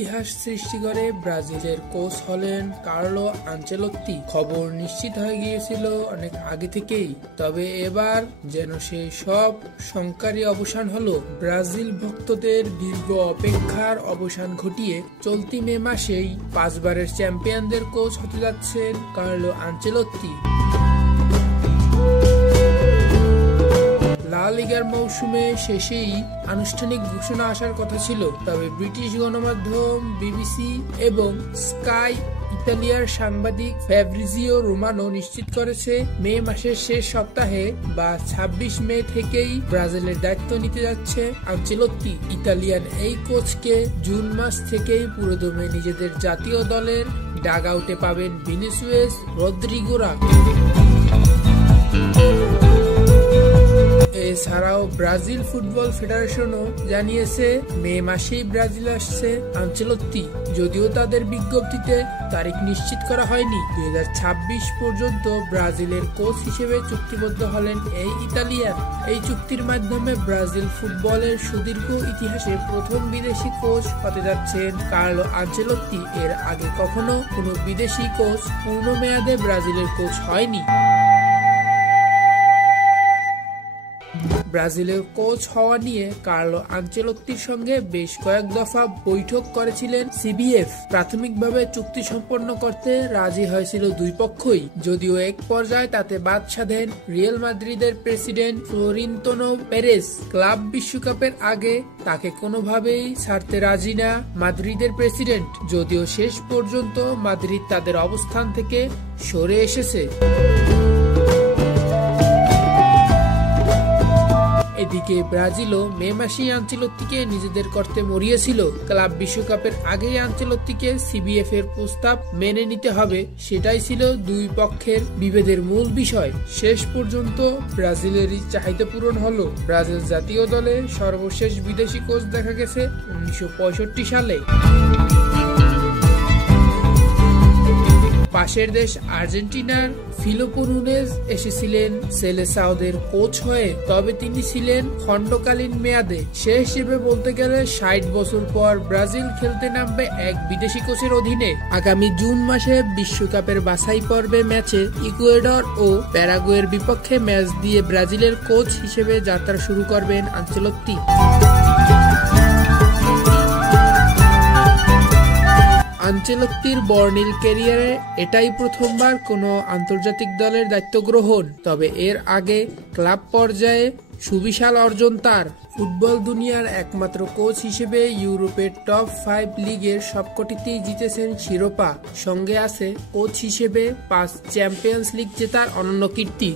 ইতিহাস সৃষ্টি করে ব্রাজিলের কোচ হলেন কার্লো আনচেলত্তি। খবর নিশ্চিত হয়ে গিয়েছিল অনেক আগে থেকেই, তবে এবার যেন সেই সব শঙ্কারই অবসান হলো। ব্রাজিল ভক্তদের দীর্ঘ অপেক্ষার অবসান ঘটিয়ে চলতি মে মাসেই 5 বারের চ্যাম্পিয়নদের কোচ হতে যাচ্ছেন কার্লো আনচেলত্তি। লা লিগার মৌসুমে শেষেই আনুষ্ঠানিক ঘোষণা আসার কথা ছিল, তবে ব্রিটিশ গণমাধ্যম বিবিসি এবং স্কাই ইতালিয়ার সাংবাদিক ফ্যাব্রিজিও রোমানো নিশ্চিত করেছে মে মাসের শেষ সপ্তাহে বা 26 মে থেকেই ব্রাজিলের দায়িত্ব নিতে যাচ্ছে আনচেলত্তি। ইতালিয়ান এই কোচকে জুন মাস থেকেই পুরোদমে নিজেদের জাতীয় দলের ডাগ আউটে পাবেন ভিনিসিয়াস রদ্রিগোরা। এছাড়াও ব্রাজিল ফুটবল ফেডারেশনও জানিয়েছে মে মাসেই ব্রাজিল আসছে আনচেলত্তি, যদিও তাদের বিজ্ঞপ্তিতে তারিখ নিশ্চিত করা হয়নি। 2026 পর্যন্ত ব্রাজিলের কোচ হিসেবে চুক্তিবদ্ধ হলেন এই ইতালিয়ান। এই চুক্তির মাধ্যমে ব্রাজিল ফুটবলের সুদীর্ঘ ইতিহাসে প্রথম বিদেশি কোচ হতে যাচ্ছেন কার্লো আনচেলত্তি। এর আগে কখনো কোনো বিদেশি কোচ পূর্ণ মেয়াদে ব্রাজিলের কোচ হয়নি। ব্রাজিলের কোচ হওয়া নিয়ে কার্লো আনচেলত্তির সঙ্গে বেশ কয়েক দফা বৈঠক করেছিলেন সিবিএফ। প্রাথমিকভাবে চুক্তি সম্পন্ন করতে রাজি হয়েছিল দুই পক্ষই, যদিও এক পর্যায়ে তাতে বাদ সাধেন রিয়াল মাদ্রিদের প্রেসিডেন্ট ফ্লোরেন্তিনো পেরেজ। ক্লাব বিশ্বকাপের আগে তাকে কোনোভাবেই ছাড়তে রাজি না মাদ্রিদের প্রেসিডেন্ট, যদিও শেষ পর্যন্ত মাদ্রিদ তাদের অবস্থান থেকে সরে এসেছে। এদিকে ব্রাজিলও মে মাসেই আনচেলত্তিকে নিজেদের করতে মরিয়েছিল। ক্লাব বিশ্বকাপের আগেই আনচেলত্তিকে সিবিএফ এর প্রস্তাব মেনে নিতে হবে, সেটাই ছিল দুই পক্ষের বিভেদের মূল বিষয়। শেষ পর্যন্ত ব্রাজিলেরই চাহিদা পূরণ হলো। ব্রাজিল জাতীয় দলে সর্বশেষ বিদেশি কোচ দেখা গেছে 1965 সালে। পাশের দেশ আর্জেন্টিনার ফিলিপো নুনেজ এসেছিলেন সেলেসাওদের কোচ হয়ে, তবে তিনি ছিলেন খণ্ডকালীন মেয়াদে। সে হিসেবে বলতে গেলে 60 বছর পর ব্রাজিল খেলতে নামবে এক বিদেশি কোচের অধীনে। আগামী জুন মাসে বিশ্বকাপের বাছাই পর্বে ম্যাচে ইকুয়েডর ও প্যারাগুয়ের বিপক্ষে ম্যাচ দিয়ে ব্রাজিলের কোচ হিসেবে যাত্রা শুরু করবেন আনচেলত্তি। আনচেলত্তির বর্ণিল ক্যারিয়ারে এটাই প্রথমবার কোনো আন্তর্জাতিক দলের দায়িত্ব গ্রহণ, তবে এর আগে ক্লাব পর্যায়ে সুবিশাল অর্জন তার। ফুটবল দুনিয়ার একমাত্র কোচ হিসেবে ইউরোপের টপ 5 লিগের সবকটিতেই জিতেছেন শিরোপা, সঙ্গে আছে কোচ হিসেবে 5 চ্যাম্পিয়ন্স লিগ জেতার অনন্য কীর্তি।